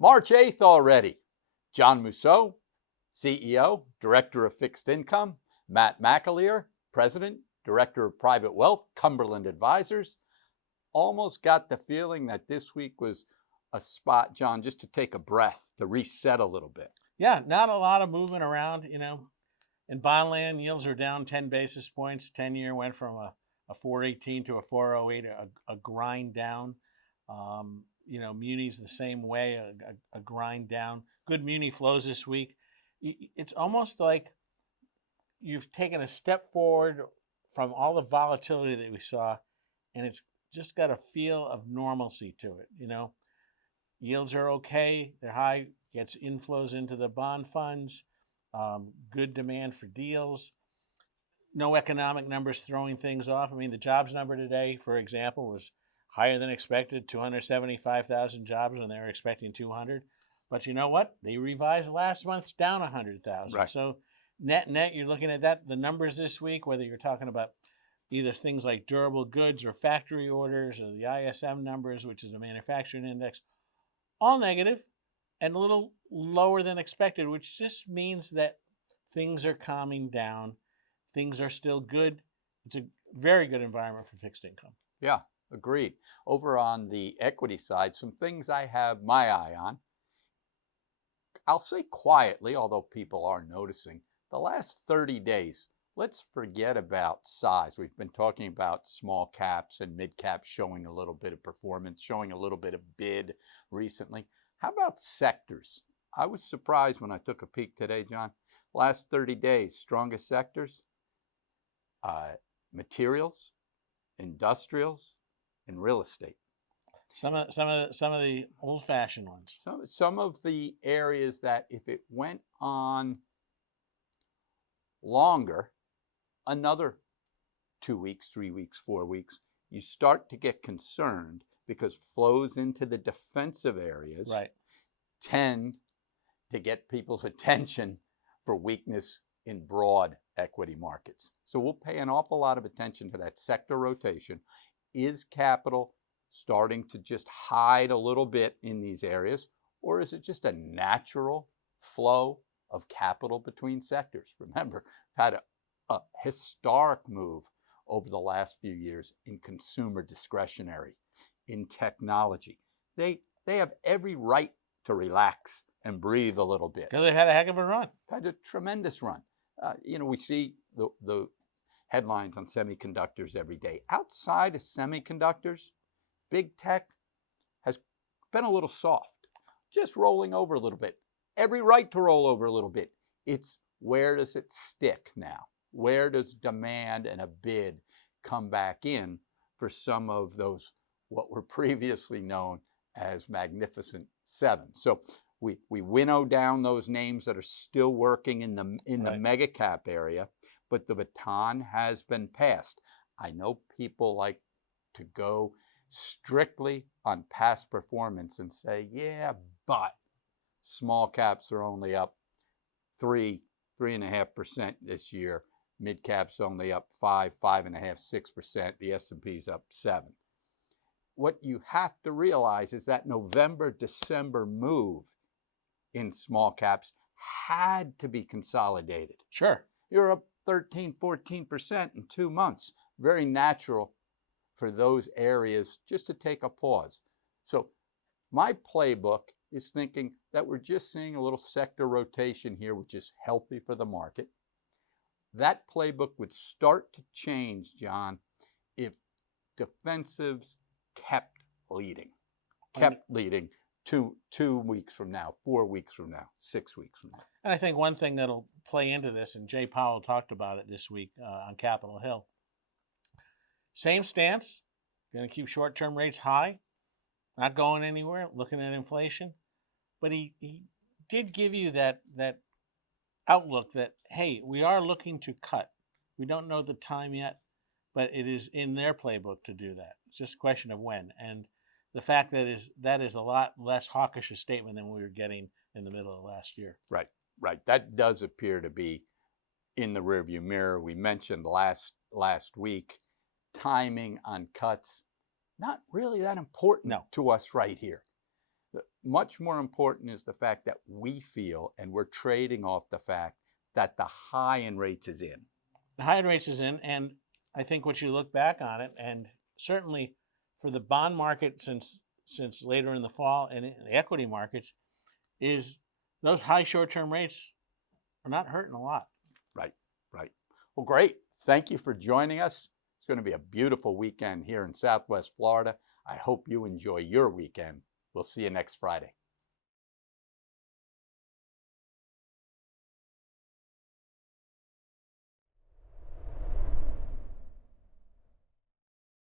March 8th already. John Mousseau, CEO, Director of Fixed Income. Matt McAleer, President, Director of Private Wealth, Cumberland Advisors. Almost got the feeling that this week was a spot, John, just to take a breath, to reset a little bit. Yeah, not a lot of movement around, In bond land, yields are down 10 basis points. 10-year went from a 418 to a 408, a grind down. Munis the same way, a grind down. Good muni flows this week. It's almost like you've taken a step forward from all the volatility that we saw, and it's just got a feel of normalcy to it. Yields are okay. They're high. Gets inflows into the bond funds. Good demand for deals. No economic numbers throwing things off. I mean, the jobs number today, for example, was higher than expected, 275,000 jobs when they were expecting 200. But you know what? They revised last month's down 100,000. Right. So net, you're looking at that. The numbers this week, whether you're talking about either things like durable goods or factory orders or the ISM numbers, which is the manufacturing index, all negative and a little lower than expected, which just means that things are calming down. Things are still good. It's a very good environment for fixed income. Yeah, agreed. Over on the equity side, some things I have my eye on. I'll say quietly, although people are noticing, the last 30 days, let's forget about size. We've been talking about small caps and mid caps showing a little bit of performance, showing a little bit of bid recently. How about sectors? I was surprised when I took a peek today, John. Last 30 days, strongest sectors, materials, industrials, and real estate. Some of the old-fashioned ones. Some of the areas that if it went on longer, another 2 weeks, 3 weeks, 4 weeks, you start to get concerned because flows into the defensive areas tend to get people's attention for weakness in broad equity markets. So we'll pay an awful lot of attention to that sector rotation. Is capital starting to just hide a little bit in these areas, or is it just a natural flow of capital between sectors? Remember, we've had a historic move over the last few years in consumer discretionary, in technology. They have every right to relax and breathe a little bit. Because they had a heck of a run. Had a tremendous run. We see the headlines on semiconductors every day. Outside of semiconductors, big tech has been a little soft, just rolling over a little bit. Every right to roll over a little bit. It's where does it stick now? Where does demand and a bid come back in for some of those, what were previously known as Magnificent Seven? So we winnow down those names that are still working in the mega cap area, but the baton has been passed. I know people like to go strictly on past performance and say, yeah, but small caps are only up 3.5% this year. Mid caps only up 5.5%, 6%. The S&P's up 7%. What you have to realize is that November, December move in small caps had to be consolidated. Sure. You're up 13, 14% in 2 months. Very natural for those areas just to take a pause. So my playbook is thinking that we're just seeing a little sector rotation here, which is healthy for the market. That playbook would start to change, John, if defensives kept leading 2 weeks from now, 4 weeks from now, 6 weeks from now. And I think one thing that'll play into this, and Jay Powell talked about it this week on Capitol Hill, same stance, going to keep short-term rates high, not going anywhere, looking at inflation. But he did give you that outlook that, hey, we are looking to cut. We don't know the time yet, but it is in their playbook to do that. It's just a question of when. And the fact that is a lot less hawkish a statement than we were getting in the middle of last year. Right. That does appear to be in the rearview mirror. We mentioned last week, timing on cuts, not really that important to us right here. much more important is the fact that we feel, and we're trading off the fact that the high in rates is in. The high rates is in, and I think what you look back on it, and certainly for the bond market since later in the fall and in the equity markets, is those high short-term rates are not hurting a lot. Right, right. Well, great. Thank you for joining us. It's going to be a beautiful weekend here in Southwest Florida. I hope you enjoy your weekend. We'll see you next Friday.